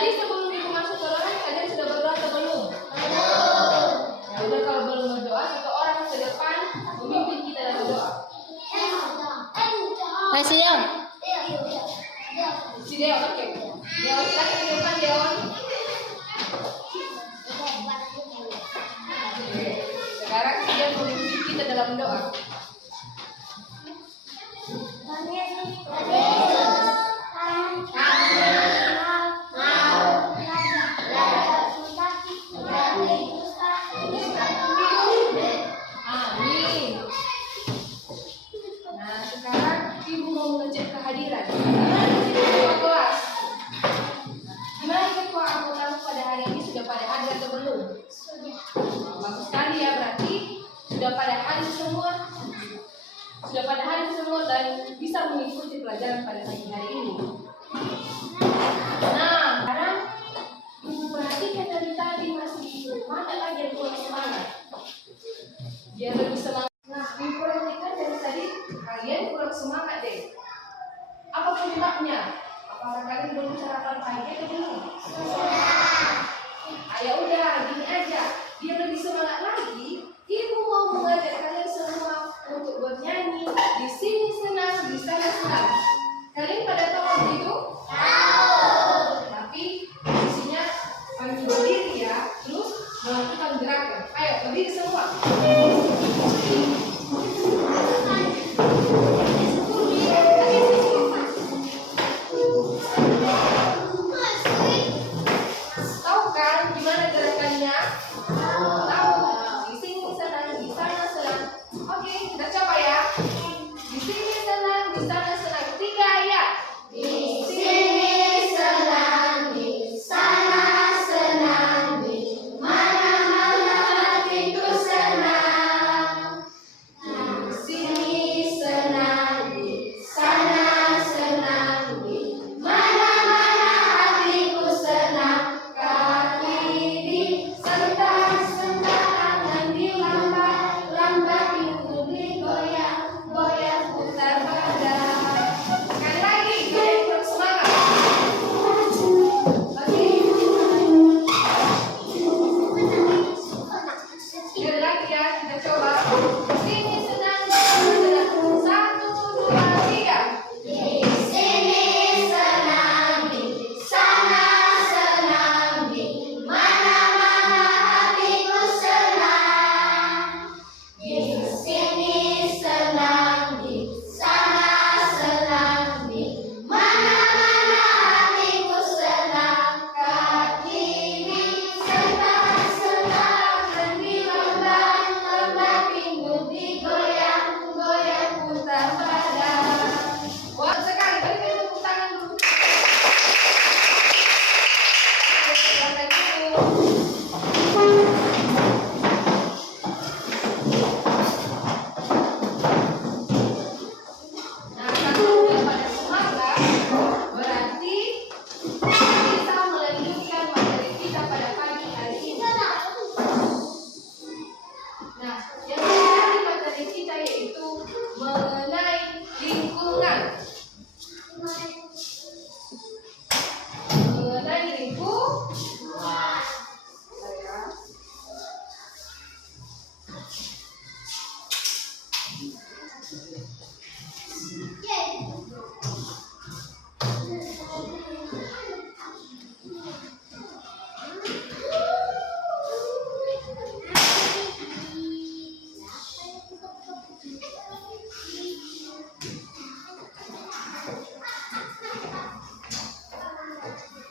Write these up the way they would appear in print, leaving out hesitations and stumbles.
Tadi sebelum ibu masuk ke ruangan, kalian sudah berdoa atau belum? Ya udah, kalau belum berdoa, satu orang ke depan memimpin kita dalam doa. Hai Sideon. Si Deon, oke. Deon, silakan ke depan Deon. Sekarang si Deon memimpin kita dalam doa. Amin. Nah, sekarang ibu mau mengecek kehadiran. Ketua kelas. Gimana ketua anggota pada hari ini, sudah pada hadir atau belum? Bagus sekali ya, berarti sudah pada hadir semua. Sudah pada hadir semua dan bisa mengikuti pelajaran pada pagi hari ini. Nah, sekarang ibu perhatikan dari tadi masih mana lagi yang kurang semangat. Biar lebih semangat. Nah, ibu perhatikan dari tadi kalian kurang semangat deh. Apa penyebabnya? Apakah kalian belum sarapan pagi atau belum? Ayo udah, gini aja. Biar lebih semangat lagi, ibu mau mengajak kalian semua untuk bernyanyi. Di sini senang, di sana senang. Kalian pada tahu lagu itu? Tahu. Tapi isinya panggil berdiri ya, terus melakukan gerakan. Ayo berdiri semua. Tahu kan gimana gerakannya? Tahu. Di sini senang, di sana senang. Oke, kita coba ya. Di sini senang, di sana senang. Tiga ya. Di sini senang, di sana senang, di mana-mana hatiku senang. Di sini senang, di sana senang, di mana-mana hatiku senang. Kaki disentak-sentak, tangan dilambat-lambat, pintu digoyang-goyang, putar badan. Sekali lagi, kalian kurang semangat. Oke. Sekali lagi ya, kita coba. Sini senang, senang. Satu, dua, tiga. Di sini senang, di sana senang, di mana-mana hatiku senang. Di sini senang, di sana senang, di mana-mana hatiku senang. Kaki disentak-sentak, dan dilambat-lambat, pintu digoyang-goyang, putar badan. Wah, sekali beri tepuk tangan dulu. Oke, silakan dulu. Nah, kalau udah pada semangat, berarti kita melanjutkan materi kita pada pagi hari ini. Nah, yang tadi materi kita yaitu mengenai lingkungan. Mengenai lingkungan. Saya.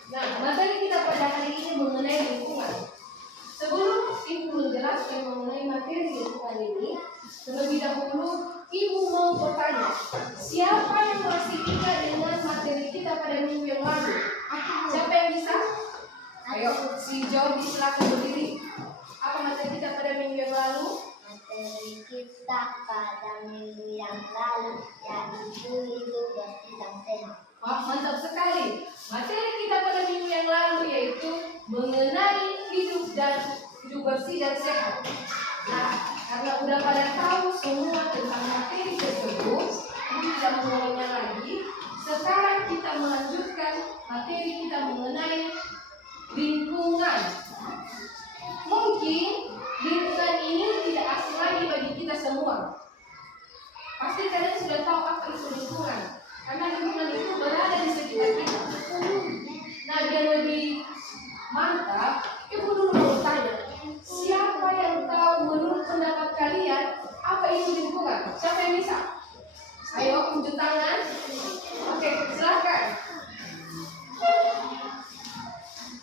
Nah, materi kita pada hari ini mengenai lingkungan. Sebelum ibu menjelaskan mengenai materi lingkungan ini, terlebih dahulu ibu mau bertanya, siapa yang masih ingat dengan materi kita pada minggu yang lalu? Siapa yang bisa? Ayo, si Jordi silakan berdiri. Apa materi kita pada minggu yang lalu? Materi kita pada minggu yang lalu yaitu hidup bersih dan sehat. Wah, mantap sekali. Materi kita pada minggu yang lalu yaitu mengenai hidup bersih dan sehat. Nah, karena udah pada tahu semua tentang materi tersebut, ibu tidak mengulanginya lagi. Sekarang kita melanjutkan materi kita mengenai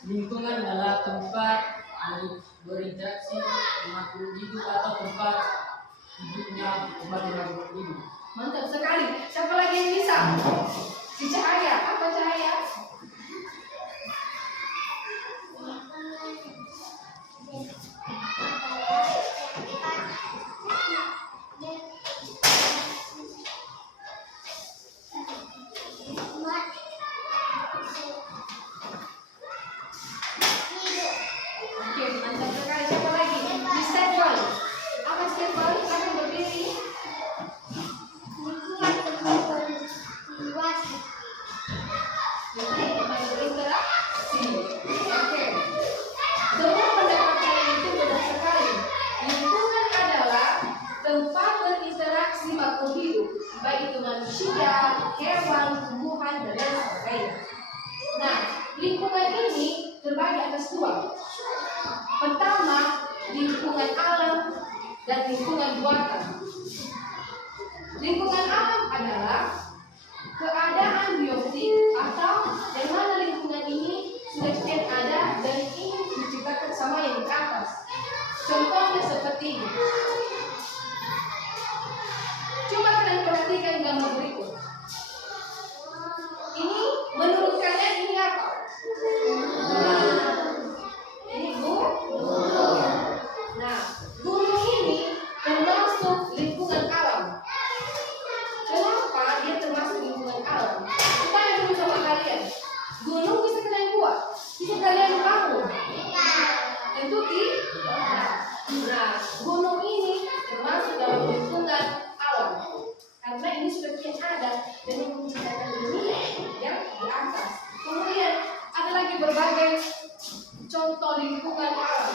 Lingkungan adalah tempat berinteraksi makhluk hidup atau tempat hidupnya makhluk hidup. Mantap sekali. Siapa lagi yang bisa? Si Cahaya. Apa Cahaya? Oke, mantap sekali. Siapa lagi? Si Stefan. Apa Stefan? Silakan berdiri. Berinteraksi. Oke. Semua pendapat kalian itu benar sekali. Lingkungan adalah tempat berinteraksi makhluk hidup, baik itu manusia, hewan, tumbuhan, dan lain sebagainya. Nah, lingkungan ini terbagi atas dua. Pertama, lingkungan alam dan lingkungan buatan. Lingkungan alam adalah keadaan biotik atau yang mana lingkungan ini sudah sekian ada dan ingin diciptakan sama yang di atas. Contohnya seperti ini. Coba kalian perhatikan gambar berikut. Ini menurut kalian ini apa? Ini gunung. Nah, gunung ini termasuk lingkungan alam. Kenapa dia termasuk lingkungan alam? Tanya dulu sama kalian. Gunung bisa kalian buat? Bisa kalian bangun? Tentu tidak. Nah, gunung ini termasuk dalam lingkungan alam. Karena ini sudah kian ada dan yang menciptakan ini yang di atas. Kemudian ada lagi berbagai contoh lingkungan alam.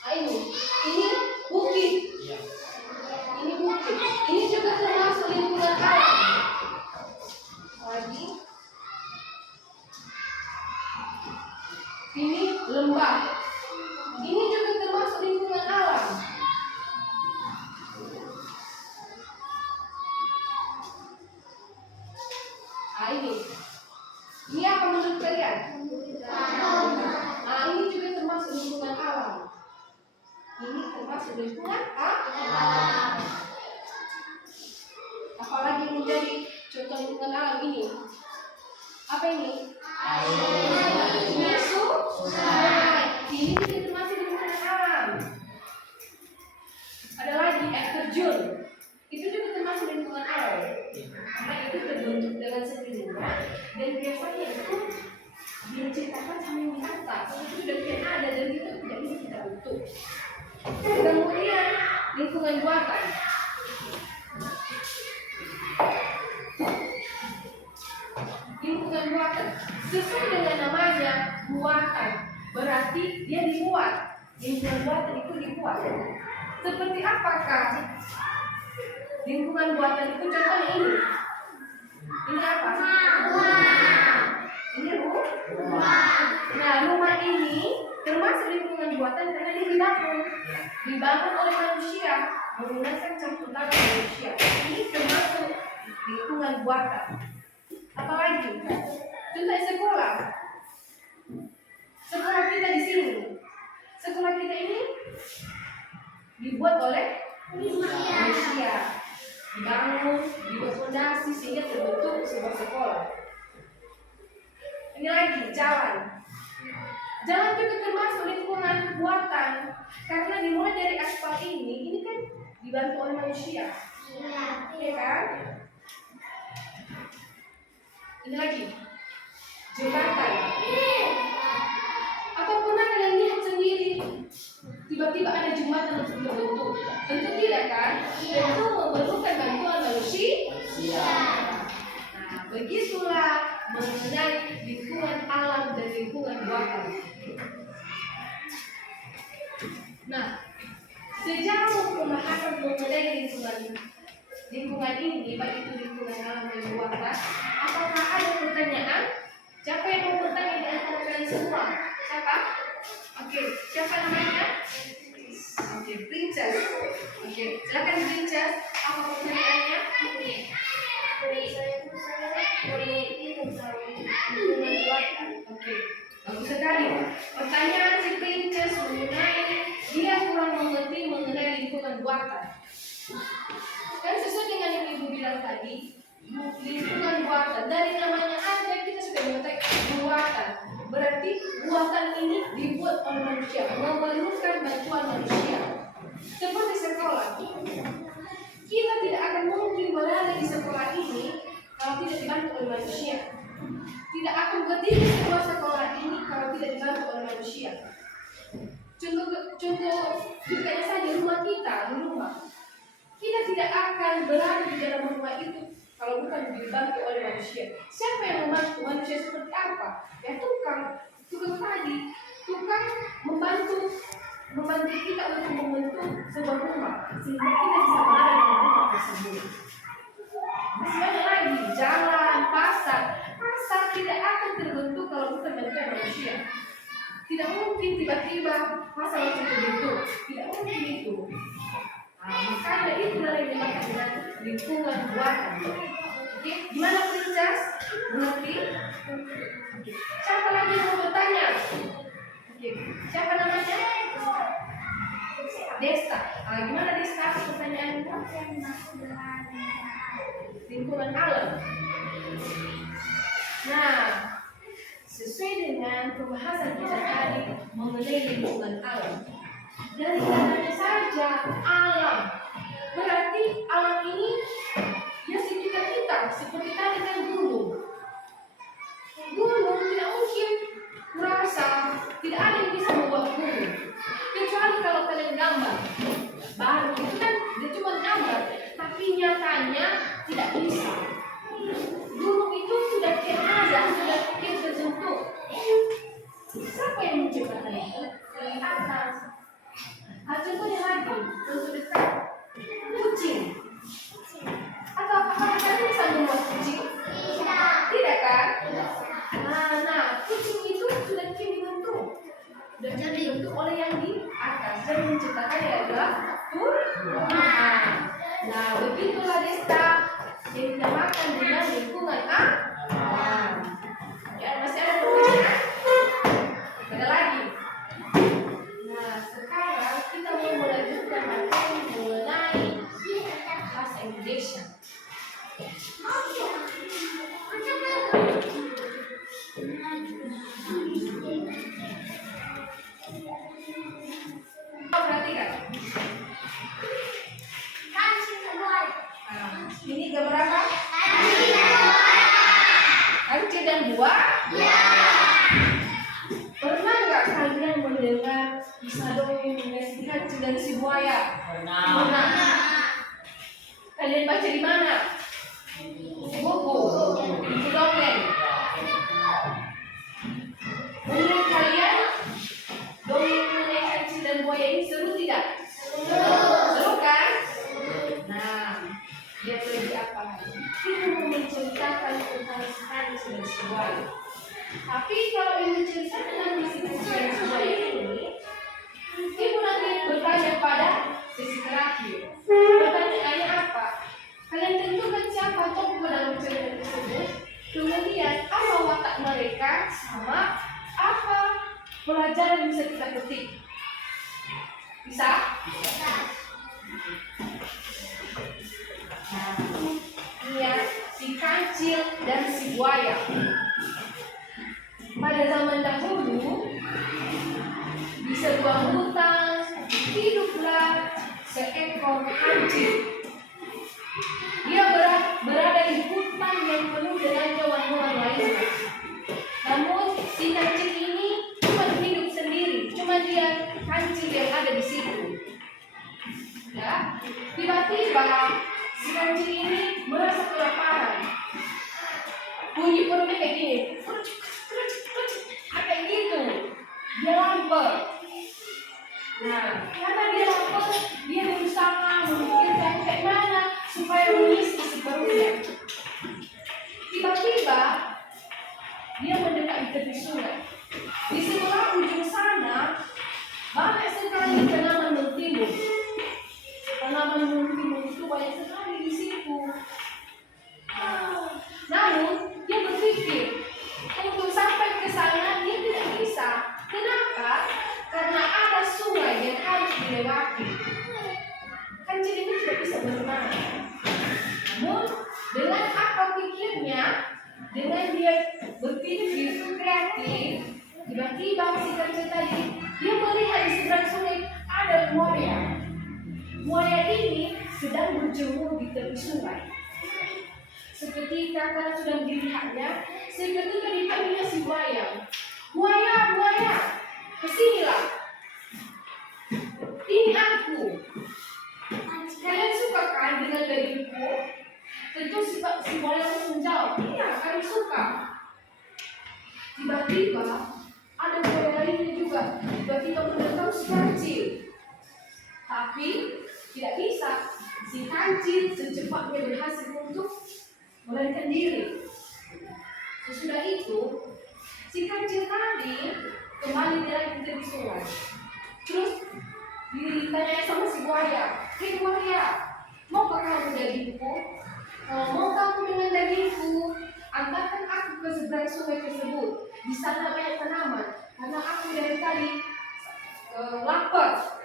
Nah, ini bukit. Ini bukit. Ini juga termasuk lingkungan alam. Lagi. Ini lembah. Ini juga termasuk lingkungan alam. Nah, ini apa menurut kalian? Nah, ini juga termasuk lingkungan alam. Ini termasuk lingkungan alam. Apalagi yang menjadi contoh lingkungan alam ini? Apa ini? Sungai. Ini juga termasuk lingkungan alam. Ada lagi air terjun. Itu juga termasuk lingkungan alam. Karena itu terbentuk dengan sendirinya dan biasanya itu diciptakan sama yang di atas. Itu sudah kian ada dan kita tidak bisa kita bentuk. Kemudian lingkungan buatan. Lingkungan buatan sesuai dengan namanya buatan, berarti dia dibuat. Lingkungan buatan itu dibuat. Seperti apakah lingkungan buatan itu? Contohnya ini. Ini apa? Ini rumah. Nah, rumah ini termasuk lingkungan buatan karena dia dibangun oleh manusia menggunakan campur tangan manusia. Ini termasuk lingkungan buatan. Apalagi? Contohnya sekolah. Sekolah kita di sini. Sekolah kita ini dibuat oleh manusia. Dibangun, dibuat fondasi sehingga terbentuk sebuah sekolah. Ini lagi jalan. Jalan juga termasuk lingkungan buatan karena dimulai dari aspal ini kan dibantu oleh manusia. Iya kan? Ini lagi jembatan. Apa pernah kalian lihat sendiri tiba-tiba ada jembatan yang terbentuk? Tentu tidak kan? Tentu memerlukan bantuan manusia. Nah, begitulah mengenai lingkungan alam dan lingkungan buatan. Nah, sejauh pembahasan mengenai lingkungan ini, baik itu lingkungan alam dan buatan, apakah ada pertanyaan? Siapa yang mau bertanya di antara kalian semua? Siapa? Oke, siapa namanya? Oke, Princess. Oke, silakan Princess. Apa pertanyaannya? Saya meneliti tentang Lingkungan buatan. Oke. Jembatan ini dibuat oleh manusia, memerlukan bantuan manusia. Seperti sekolah, kita tidak akan mungkin berada di sekolah ini kalau tidak dibantu oleh manusia. Tidak akan berdiri sebuah sekolah ini kalau tidak dibantu oleh manusia. Contoh duduknya saja rumah kita, rumah. Kita tidak akan berada di dalam rumah itu kalau bukan dibantu oleh manusia. Siapa yang membantu manusia seperti apa? Ya tukang tadi, tukang membantu kita untuk membentuk sebuah rumah sehingga kita bisa berada di rumah tersebut. Masih banyak lagi, jalan, pasar tidak akan terbentuk kalau bukan bantuan manusia. Tidak mungkin tiba-tiba pasar langsung terbentuk, tidak mungkin itu. Makanya itulah yang dimaksud dengan lingkungan buatan. Oke, gimana princess? Mengerti? Oke. Siapa lagi yang mau bertanya? Oke, siapa namanya? Desta. Gimana Desta pertanyaanmu? Lingkungan alam. Nah, sesuai dengan pembahasan kita tadi mengenai lingkungan alam. Dari katanya saja alam, berarti alam ini ya sekitar kita. Seperti tadi kan gunung tidak mungkin merasa tidak ada yang bisa membuat gunung kecuali kalau kalian gambar. Baru itu kan dia cuma gambar, tapi nyatanya tidak bisa. Gunung itu sudah ada, sudah terbentuk. Siapa yang menciptakan itu? Dari atas. Contohnya lagi, contoh dekat, kucing. Atau apakah kalian bisa membuat kucing? Tidak kan? Nah, kucing itu sudah dibentuk. Sudah dibentuk oleh yang di atas. Dan menciptakannya adalah Tuhan. Nah, begitulah Desta yang dinamakan dengan lingkungan alam. Ya, masih ada pertanyaan? Ada lagi? Nah, sekarang kita mau melanjutkan materi mengenai bahasa Indonesia. Perhatikan. Ini gambar apa? Kancil dan buah? Ya. Pernah nggak kalian mendengar kisah dongeng mengenai si kancil dan si buaya? Pernah. Kalian baca di mana? Di buku. Di dongeng. Menurut kalian dongeng mengenai kancil dan buaya ini seru tidak? Seru kan? Nah, dia lebih apa? Kita mau menceritakan tentang si kancil dan si buaya. Tapi kalau ibu ceritakan si kancil dan si buaya ini, ibu nanti bertanya pada sesi terakhir. Pertanyaannya apa? Kalian tentukan siapa tokoh dalam cerita tersebut. Kemudian apa watak mereka sama apa pelajaran yang bisa kita petik. Bisa? Nah, lihat si kancil dan si buaya. Pada zaman dahulu di sebuah hutan hiduplah seekor kancil. Dia berada di hutan yang penuh dengan hewan-hewan lainnya. Namun si kancil ini cuma hidup sendiri, cuma dia kancil yang ada di situ. Ya, tiba-tiba si kancil ini merasa kelaparan. Bunyi perutnya kayak gini, kayak gitu. Dia lapar. Nah, karena dia lapar, dia berusaha memikirkan kayak mana supaya mengisi si perutnya. Tiba-tiba dia mendekat di tepi sungai. Di sebelah ujung sana banyak sekali tanaman mentimun. Tanaman mentimun itu banyak sekali di situ. Namun dia berpikir untuk sampai ke sana dia tidak bisa. Kenapa? Karena ada sungai yang harus dilewati. Kancil ini tidak bisa berenang. Namun dengan apa pikirnya, dengan dia berpikir kreatif, Tiba-tiba si kancil tadi dia melihat di seberang sungai ada buaya. Buaya ini sedang berjemur di tepi sungai. Seketika karena sudah dilihatnya, seketika dipanggilnya si buaya. Buaya, buaya, kesinilah. Ini aku. Kalian suka kan dengan dagingku? Tentu si buaya langsung menjawab, iya kami suka. Tiba-tiba ada buaya lainnya juga. Tiba-tiba mendekat si kancil. Tapi tidak bisa. Si kancil secepatnya berhasil untuk melarikan diri. Sesudah itu, si kancil tadi kembali lagi ke sungai. Terus ditanya sama si buaya, hei buaya, maukah kamu dagingku? Mau kamu dengan dagingku? Antarkan aku ke seberang sungai tersebut. Di sana banyak tanaman, karena aku dari tadi lapar,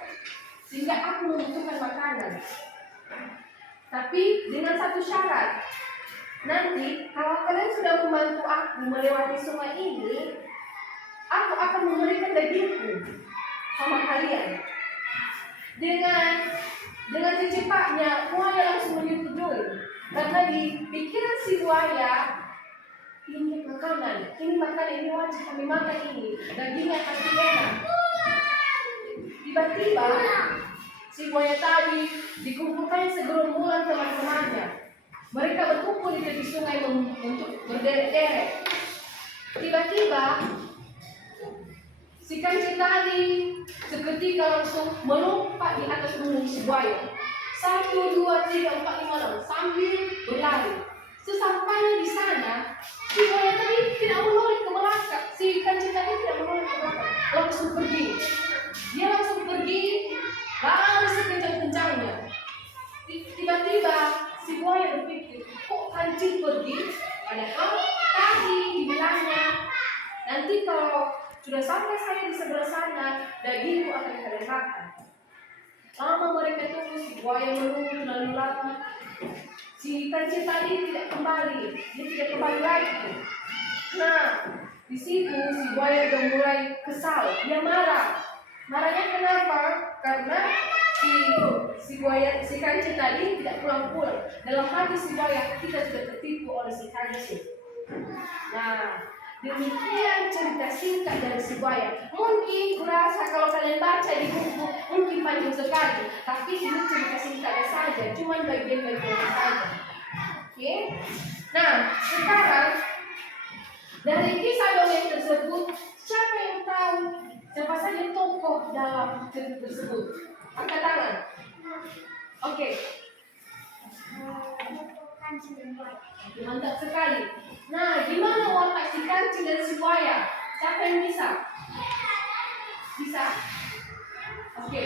sehingga aku membutuhkan makanan. Tapi dengan satu syarat, nanti kalau kalian sudah membantu aku melewati sungai ini, aku akan memberikan dagingku sama kalian. Dengan secepatnya buaya langsung menyetujui, karena di pikiran si buaya ini makanan, ini wajib kami makan ini, dagingnya pasti enak. Tiba-tiba si buaya tadi dikumpulkan segerombolan teman-temannya. Mereka berkumpul di tepi sungai untuk berderet-deret. Tiba-tiba si kancil tadi seketika langsung melompat di atas pungung si buaya. 1, 2, 3, 4, 5, 6 sambil berlari. Sesampainya di sana, si buaya tadi tidak menoleh ke belakang. Si kancil tadi tidak menoleh ke belakang, langsung pergi. Dia langsung pergi, lari sekencang-kencangnya. Tiba-tiba si buaya berpikir, kok kancil pergi? Padahal tadi dibilangnya, nanti kalau sudah sampai saya di sebelah sana, dagingku akan kalian makan. Lama mereka tunggu, si buaya menunggu lalu lama. Si kancil tadi tidak kembali, dia tidak kembali lagi. Nah, di situ si buaya sudah mulai kesal, dia marah. Marahnya kenapa? Karena si kancil tadi tidak pulang-pulang. Dalam hati si buaya, kita sudah tertipu oleh si kancil. Nah, demikian cerita singkat dari si buaya. Mungkin kurasa kalau kalian baca di buku mungkin panjang sekali, tapi ini cerita singkatnya saja, cuman bagian-bagiannya saja. Oke? Nah, sekarang dari kisah dongeng tersebut, siapa yang tahu siapa saja tokoh dalam cerita tersebut? Angkat tangan. Oke. Kancil dan buaya. Mantap sekali. Nah, gimana watak si kancil dan si buaya? Siapa yang bisa? Bisa? Oke.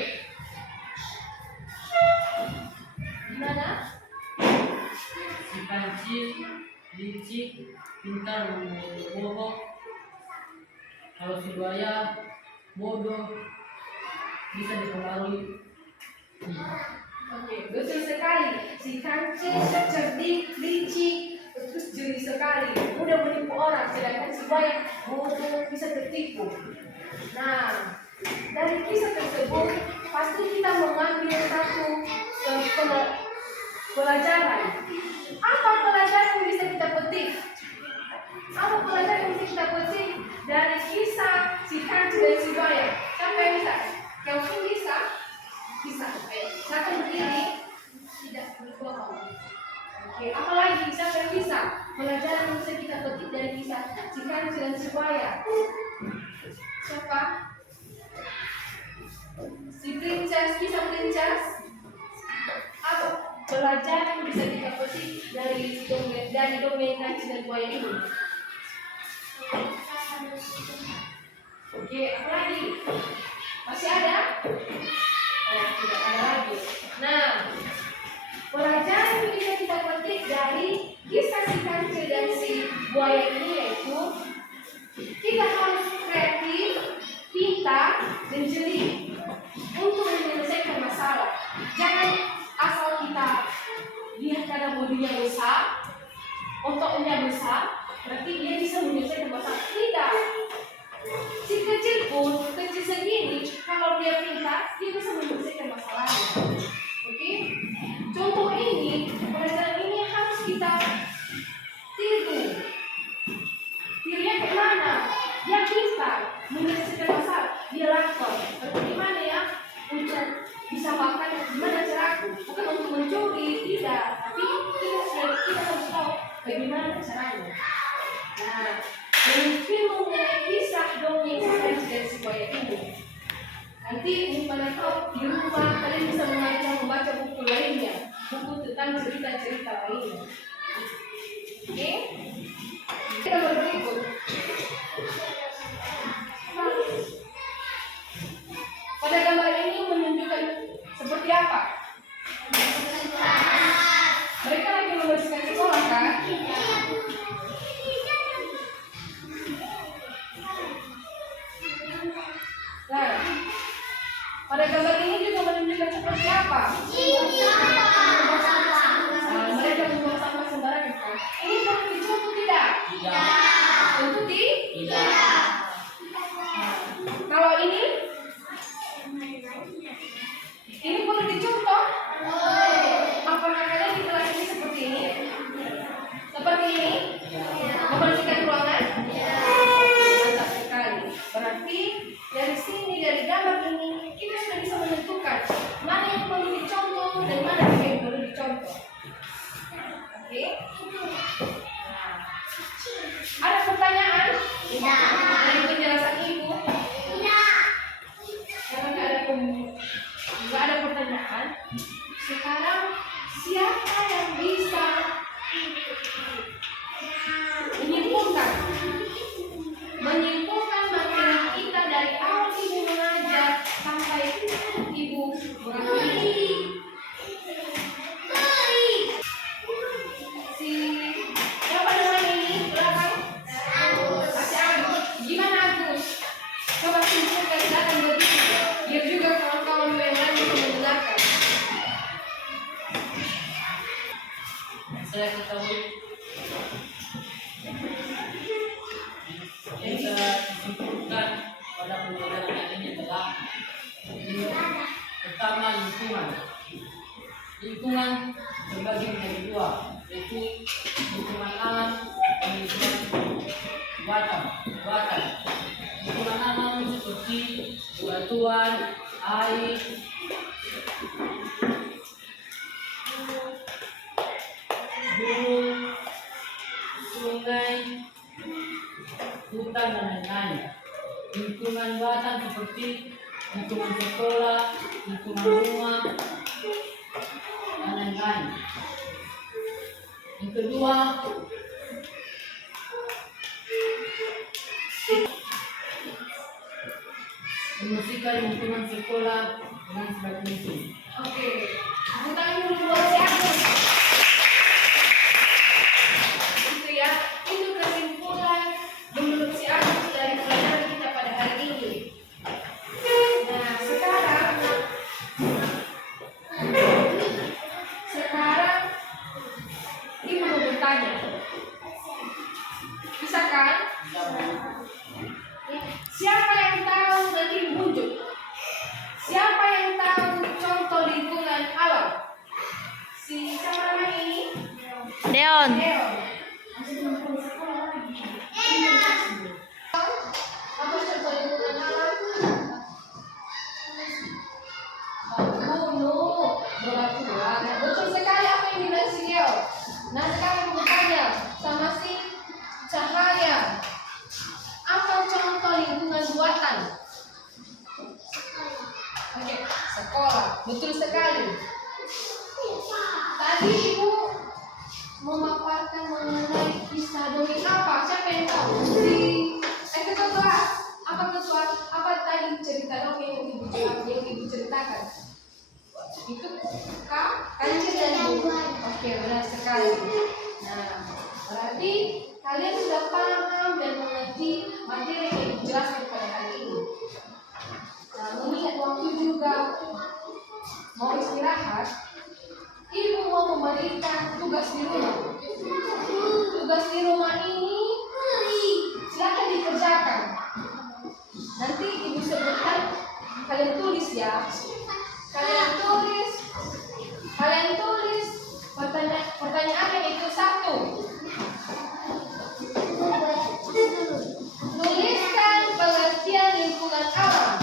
Gimana? Si kancil licik, pintar membohong. Kalau si buaya bodoh, bisa dipengaruhi. Oke, betul sekali. Si kancil cerdik, licik, terus jeli sekali, mudah menipu orang. Sedangkan si buaya bodoh, bisa tertipu. Nah, dari kisah tersebut pasti kita mengambil satu pelajaran. Apa pelajaran yang bisa kita petik? Apa pelajaran yang bisa kita petik dari kisah si kancil dan si buaya? Siapa yang bisa? Yang pun bisa? Bisa. Siapa yang berdiri? Tidak berbohong. Oke, apa lagi? Siapa yang bisa? Pelajaran yang bisa kita petik dari kisah si kancil dan si buaya. Siapa? Si princess, kisah princess. Apa pelajaran yang bisa kita petik dari dongeng kancil dan buaya ini? Oke, apa lagi? Masih ada? Tidak ada lagi. Nah, pelajaran yang bisa kita petik dari kisah si kancil dan si buaya ini yaitu kita harus kreatif, pintar, dan jeli untuk menyelesaikan masalah. Jangan asal kita lihat karena bodinya besar, ototnya besar, berarti dia bisa menyelesaikan masalah. Tidak. Si kalau dia pintar, dia bisa menyelesaikan masalahnya. Oke? Contoh ini, pelajaran ini harus kita tiru. Tirunya ke mana? Dia pintar menyelesaikan masalah, dia lapar. Tapi gimana ya untuk bisa makan? Gimana caraku? Bukan untuk mencuri, tidak. Tapi kita harus tahu bagaimana caranya. Nah, mungkin mengenai kisah dongeng dan sebuah ini. Nanti mana tahu di rumah kalian bisa membaca buku lainnya, buku tentang cerita-cerita lainnya. Oke? Kita berikut. Pada gambar ini menunjukkan seperti apa? Mereka lagi membersihkan sekolah kan? Nah, pada gambar ini juga menunjukkan seperti apa? Nah, mereka membuang sampah sembarangan kan? Ini perlu dicontoh tidak? Tentu tidak. Kalau ini perlu dicontoh. Apakah kalian di kelas ini seperti ini? Seperti ini? Membersihkan ruangan? Mantap sekali. Berarti dari sini, dari gambar ini, kita sudah bisa menentukan mana yang perlu dicontoh dan mana yang perlu dicontoh. Oke? Ada pertanyaan? Tidak. Dari penjelasan ibu? Tidak. Karena nggak ada pertanyaan. Sekarang siapa yang bisa menyimpulkan materi kita dari awal ibu mengajar sampai ibu berakhir? Siapa namanya ini? Belakang? Masih Agus. Gimana Agus? Coba simpulkan, silakan berbicara. Biar juga kawan-kawan yang lain bisa mendengarkan. Saya ketahui yang bisa disimpulkan pada pembelajaran ini adalah pertama lingkungan terbagi menjadi dua, yaitu lingkungan alam dan lingkungan buatan. Lingkungan alam seperti batuan, air, gunung, sungai, hutan dan lain-lain. Lingkungan buatan seperti lingkungan sekolah, lingkungan rumah, dan lain-lain. Yang kedua, membersihkan lingkungan sekolah dengan sebaik mungkin. Oke. Tepuk tangan dulu buat si Agus. Itu ya, itu kesimpulan menurut si Agus dari pelajaran kita pada hari ini. Nah, sekarang ibu mau bertanya. Bisa kan? Siapa yang tahu nanti bujuk? Siapa yang tahu contoh lingkungan alam? Siapa namanya ini? Deon. Deon. Apa contoh lingkungan alam? Gunung, bebatuan. Betul sekali apa yang bilang si Deon. Nah sekarang aku bertanya sama si Cahaya. Apa contoh lingkungan buatan? Oke, sekolah. Betul sekali. Tadi ibu memaparkan mengenai kisah dongeng apa? Siapa yang tahu? Ketua. Apa ketua? Apa tadi cerita dongeng yang ibu ceritakan? Itu kancil dan ibu. Oke, benar sekali. Nah, berarti kalian sudah paham dan mengerti materi yang dijelaskan pada hari ini. Nah, mengingat waktu juga mau istirahat, ibu mau memberikan tugas di rumah. Tugas di rumah ini silakan dikerjakan. Nanti ibu sebutkan Kalian tulis ya. Kalian tulis. Pertanyaannya itu satu. Tuliskan pengertian lingkungan alam.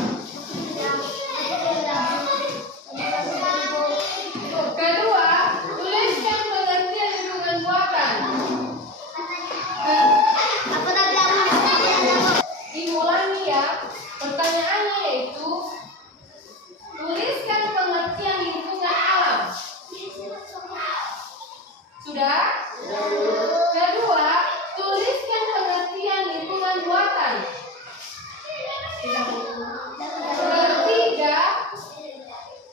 Kedua, tuliskan pengertian lingkungan buatan. Diulangi ya. Pertanyaannya yaitu tuliskan pengertian lingkungan alam. Sudah? Kedua, tuliskan pengertian lingkungan buatan. Ketiga,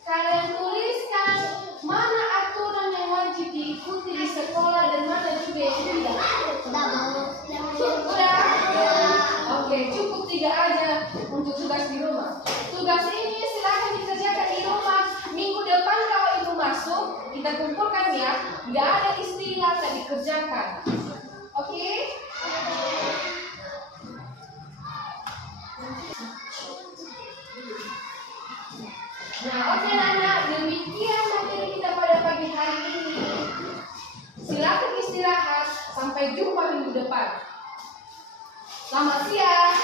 kalian tuliskan mana aturan yang wajib diikuti di sekolah dan mana juga yang tidak. Udah? Oke, cukup 3 aja untuk tugas di rumah. Tugas ini silahkan dikerjakan di rumah. Minggu depan kalau ibu masuk, kita kumpulkan ya. Nggak ada istilah tak dikerjakan. Oke? Nah, oke anak, demikian materi kita pada pagi hari ini. Silakan istirahat. Sampai jumpa minggu depan. Selamat siang.